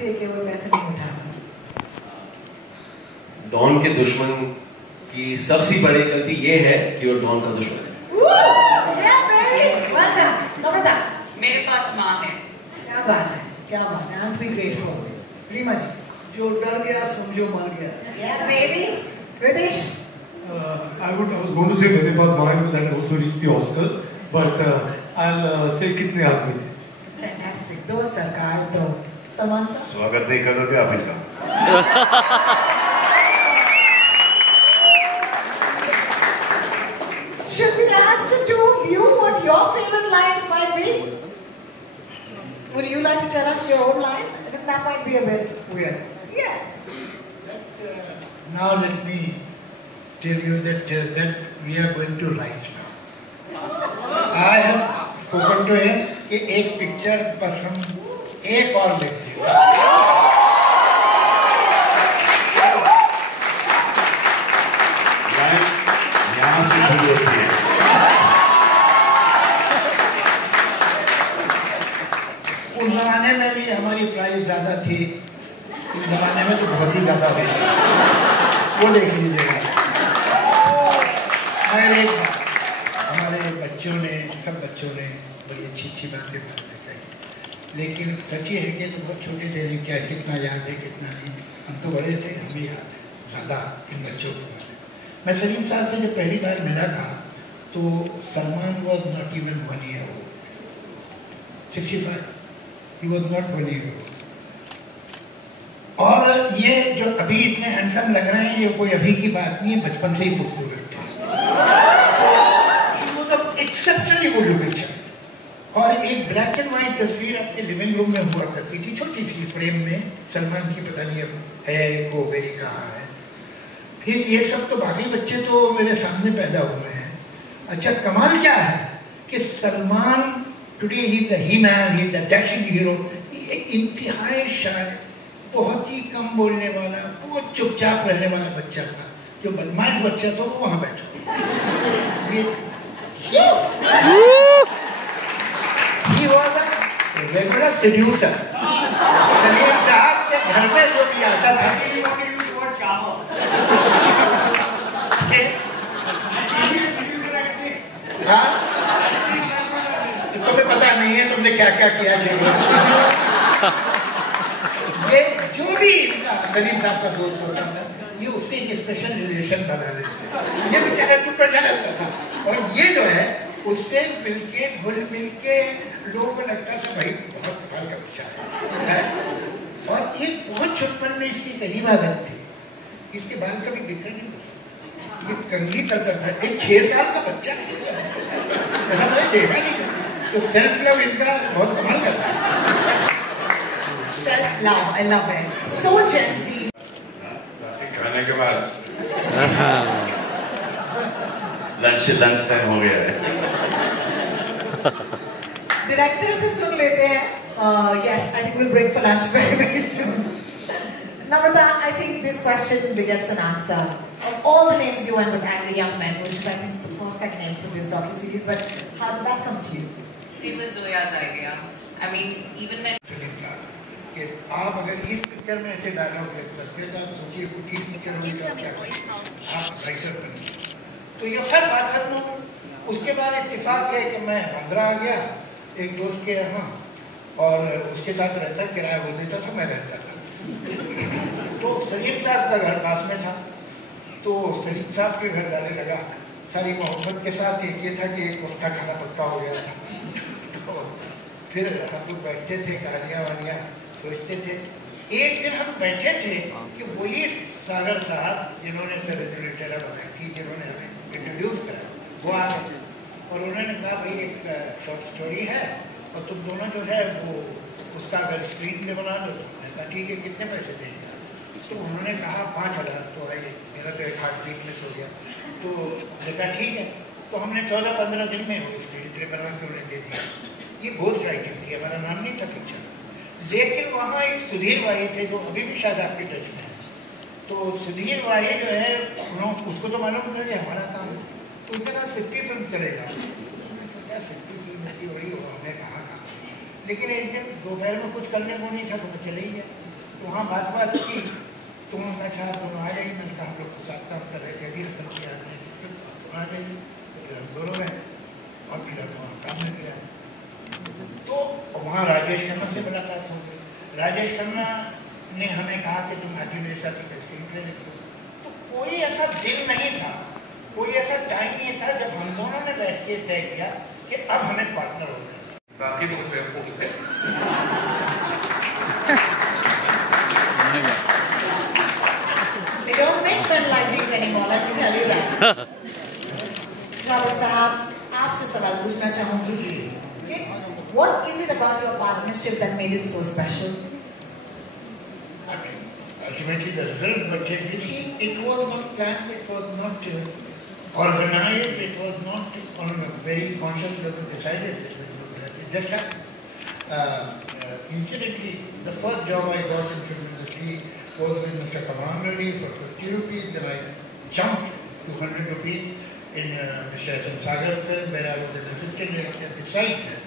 थे कि वो पैसे नहीं उठाते। डॉन के दुश्मन की सबसे बड़ी गलती ये है कि वो डॉन का दुश्मन है। मेरे पास माँ है। क्या बात है, क्या बात है। I'm grateful. रीमा जी, जो डर गया समझो मर गया। yeah baby, British. I was going to say मेरे पास माँ है that also reached the Oscars, but I'll say कितने आदमी थे। Fantastic. दो सरकार दो। सलमान साहब। स्वागत नहीं करोगे आप इनका? Should we ask the two of you what your favorite lines might be? Would you like to tell us your own line? I think that might be a bit weird. Yes. Now let me tell you that we are going to write now. I have spoken to him कि एक picture बस हम एक और लिख देंगे। यहाँ से शुरू होती है। उस जमाने में भी हमारी प्राइस ज़्यादा थी, इस जमाने में तो बहुत ही ज़्यादा हुई, वो देख लीजिएगा। हमारे बच्चों ने, सब बच्चों ने बड़ी अच्छी अच्छी बातें कही, लेकिन सच ये है कि तो बहुत छोटे थे, लेकिन क्या कितना याद है कितना नहीं, हम तो बड़े थे, हमें याद है ज़्यादा इन बच्चों के बारे में। मैं सलीम साहब से जब पहली बार मिला था तो Salman was not even 1 year old, 65, he was not 1 year old। और ये जो अभी इतने हैंडसम लग रहे हैं, ये कोई अभी की बात नहीं है, बचपन से ही खूबसूरत थे। Exceptionally good looking. और एक ब्लैक एंड व्हाइट तस्वीर आपके लिविंग रूम में हुआ करती थी, छोटी सी फ्रेम में, सलमान की, पता नहीं अब है हो गई कहाँ है। फिर ये सब तो बाकी बच्चे तो मेरे सामने पैदा हुए हैं। अच्छा, कमाल क्या है कि Salman today he the he man, he the dashing hero, इंतहाई शायर, बहुत ही कम बोलने वाला, बहुत चुपचाप रहने वाला बच्चा था। जो बदमाश बच्चा था वो वहाँ बैठा। He was a regular seducer. Salim साहब के घर में जो भी आता था, तुम्हें पता नहीं है तुमने क्या क्या किया ये जो भी सलीम साहब का दोस्त होता था, ये उससे एक स्पेशल रिलेशन बना लेते। ये बेचारा चुप बैठा रहता था, और ये जो है उससे मिलके घुल मिलके लोगों को लगता था भाई बहुत कमाल का बच्चा है। और एक बहुत छुटपन में इसकी करीब आदत थी, इसके बाल कभी बिखर नहीं था, ये कंघी करता था। एक 6 साल का बच्चा मैंने देखा नहीं, तो सेल्फ लव इनका बहुत कमाल करता है। Self love, I love it. So Gen Z. खाने के बाद लंच टाइम हो गया है। डायरेक्टर से सुन लेते हैं। Yes, I think we'll break for lunch very, very soon. Namrata, I think this question begets an answer. Of all the names you went with, Angry Young Men, which is I think the perfect name for this docu-series, but how did that come to you? It was Zoya's idea. I mean, even when कि आप अगर इस picture में ऐसे dialogue लिख सकते हैं तो आप सोचिए कुछ इस पिक्चर में क्या आप राइटर बने। तो ये सब बात खत्म हो गई। उसके बाद इत्तेफाक है कि मैं बांद्रा आ गया एक दोस्त के यहाँ, और उसके साथ रहता, किराया वो देता था, मैं रहता था। तो सलीम साहब का घर पास में था, तो सलीम साहब के घर जाने लगा सारी मोहब्बत के साथ। एक ये था कि एक उसका खाना पक्का हो गया था। तो फिर हम लोग बैठते थे, कहानियाँ वानियाँ सोचते थे। एक दिन हम बैठे थे कि वही सागर साहब जिन्होंने सेरेब्रिटेरा बनाई थी, जिन्होंने हमें इंट्रोड्यूस करा, वो आ गए और उन्होंने कहा भाई एक शॉर्ट स्टोरी है और तुम दोनों जो है वो उसका अगर स्क्रीन पे बना दो। मैंने कहा ठीक है, कितने पैसे देंगे? तो उन्होंने कहा 5000। तो आइए, मेरा तो एक हार्ट बीट मिस हो गया। तो देखा ठीक है, तो हमने 14-15 दिन में वो स्क्रीन प्ले बना के उन्हें दे दिया। ये घोस्ट राइटिंग थी, हमारा नाम नहीं था पिक्चर। लेकिन वहाँ एक सुधीर भाई थे जो अभी भी शायद आपके टच में है। तो सुधीर भाई जो है उसको तो मालूम था कि हमारा काम है, तो उसने कहा 60 फिल्म चलेगा। मैंने सोचा 60 फिल्म इतनी बड़ी हो, हमें कहाँ काम। लेकिन एक दिन दोपहर में कुछ करने को नहीं था तो मैं चले ही गया। तो वहाँ बात की तो उन्होंने अच्छा आप दोनों आ जाइए। मैंने कहा हम लोग साथ काम कर रहे थे, अभी खत्म किया आपने, तो आ जाइए। तो फिर हम दोनों गए और फिर हम वहाँ काम में गया। तो वहाँ राजेश खन्ना से मुलाकात हो गई। राजेश खन्ना ने हमें कहा कि तुम आके मेरे साथ एक स्क्रीन प्ले लिखो। तो कोई ऐसा दिन नहीं था, कोई ऐसा टाइम नहीं था जब हम दोनों ने बैठ के तय किया कि अब हमें पार्टनर हो गए। बाकी बहुत बेवकूफ थे। They don't make men like these anymore, let me tell you that. Javed साहब, आपसे सवाल पूछना चाहूँगी। What is it about your partnership that made it so special? Ultimately, the result, but you see, it was not planned, it was not organized, it was not on a very conscious level decided. It just happened. Incidentally, the first job I got in film industry was with Mr. Kamal Reddy for 50 rupees. Then I jumped to 100 rupees in Mr. S.M. Sagar's film, where I was an assistant director. Besides that,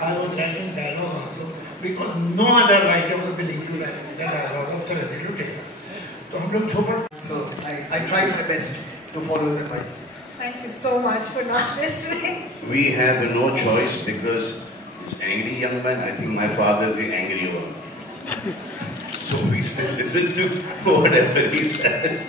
I was writing dialogue also, because no other writer was willing to write the dialogue of Sarojini Lutera. So हम लोग छोड़। So I tried my best to follow his advice. Thank you so much for not listening. We have no choice because this angry young man, I think my father is the angry one. So we still listen to whatever he says.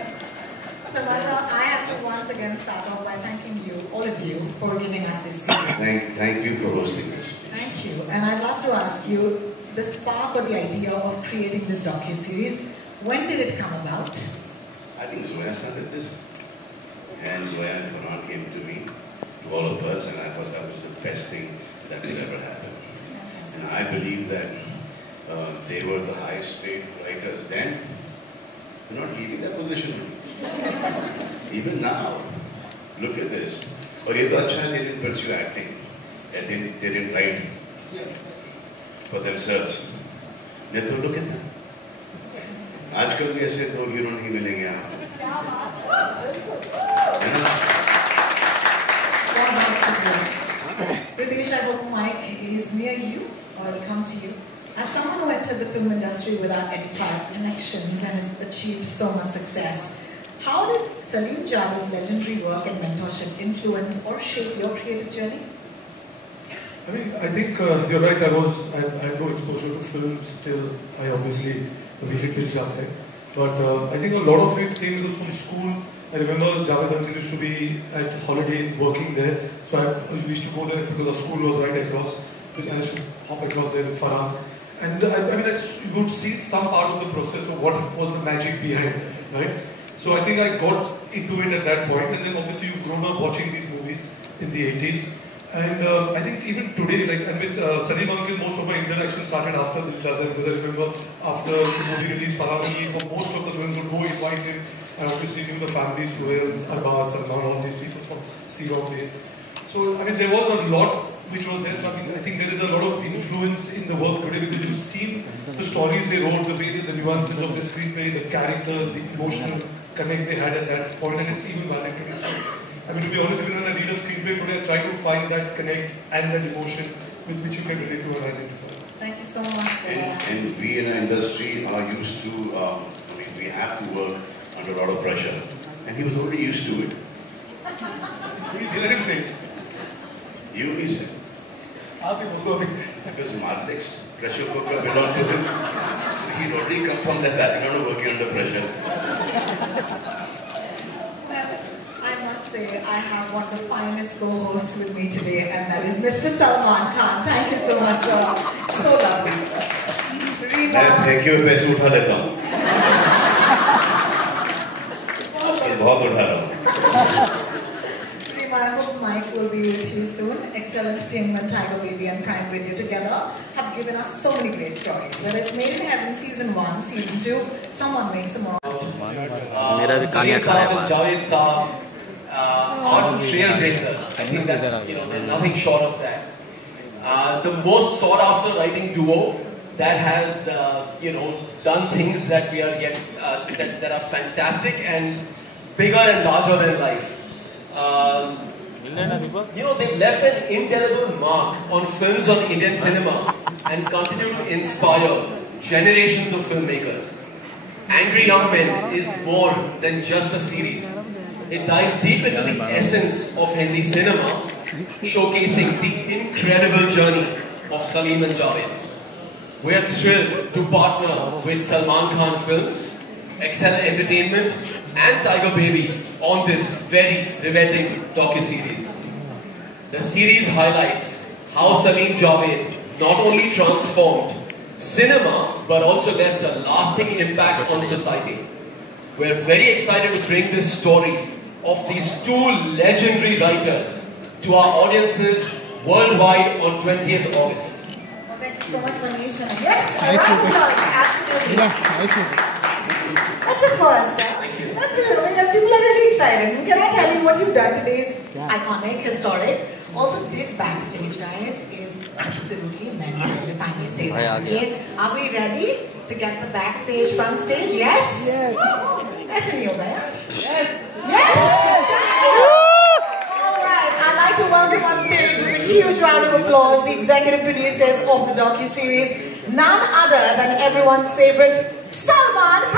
So Raza, I have to once again start off by thanking you, all of you, for giving us this series. Thank you for hosting this. Thank you. And I'd love to ask you, the spark or the idea of creating this docu-series, when did it come about? I think Zoya started this. And Zoya and Farhan came to me, to all of us, and I thought that was the best thing that could ever happen. And I believe that they were the highest paid writers then. They're not leaving that position. Even now, look at this. और ये तो अच्छा है, they didn't pursue acting. They didn't write for themselves. नहीं तो look at that. आजकल भी ऐसे तो हीरो नहीं मिलेंगे आपको। Ridesh, I hope Mike is near you or will come to you. As someone who entered the film industry without any prior connections and has achieved so much success, how did Salim Javad's legendary work and mentorship influence or shape your creative journey? I mean, I think you're right. I had no exposure to films till I obviously really did Javed. But I think a lot of it came from school. I remember Javed Uncle used to be at Holiday working there. So I used to go there because the school was right across. I used to hop across there with Farhan. And I mean, you would see some part of the process of what was the magic behind, right? So I think I got into it at that point. And then obviously you've grown up watching these movies in the 80s. And I think even today, like, and with Salim Uncle, most of my interaction started after the Chazar, because I remember after the movie release, Farhan Ali, for most of the films would go invite him. And obviously knew the families who were Arbaz, Salman, all these people from C-Rock days. So, I mean, there was a lot which was there. So, I mean, I think there is a lot of influence in the work today because you've seen the stories they wrote, the way, the nuances of the screenplay, the characters, the emotional connect they had at that point, and it's even valid today. So, I mean, to be honest, even when I read a screenplay today, I try to find that connect and that emotion with which you can relate to and identify. Thank you so much for that. And we in our industry are used to, I mean, we have to work under a lot of pressure. And he was already used to it. He let him say it. You only said. Because Malik's pressure cooker belonged to him. So he'd already come from that background of working under pressure. I must say, I have one of the finest co-hosts with me today, and that is Mr. Salman Khan. Thank you so much, sir. So lovely. मैं फेंके हुए पैसे उठा लेता हूँ। बहुत उठा रहा हूँ। I hope Mike will be with you soon. Excel Entertainment, Tiger Baby and Prime Video together have given us so many great stories. Whether it's Made in Heaven Season 1, Season 2, someone makes them all. Salim Saab and Javed Saab are trailblazers. I think that's, there's nothing short of that. The most sought after writing duo that has, done things that we are yet, that are fantastic and bigger and larger than life. You know, they've left an indelible mark on films of Indian cinema and continue to inspire generations of filmmakers. Angry Young Men is more than just a series. It dives deep into the essence of Hindi cinema, showcasing the incredible journey of Salim and Javed. We are thrilled to partner with Salman Khan Films, Excel Entertainment and Tiger Baby on this very riveting docu-series. The series highlights how Salim Javed not only transformed cinema but also left a lasting impact on society. We are very excited to bring this story of these two legendary writers to our audiences worldwide on 20th August. Thank you so much, Manish. Yes, a round of applause, absolutely. That's a first. Thank you. That's people are really excited. Can I tell you what you've done today is iconic, historic. Also, this backstage, guys, is absolutely mental, if I may say that. Okay? Are we ready to get the backstage, front stage? Yes? Yes. Yes. Yes. Yes. Alright, I'd like to welcome on stage with a huge round of applause the executive producers of the docu-series, none other than everyone's favorite, Salman Khan.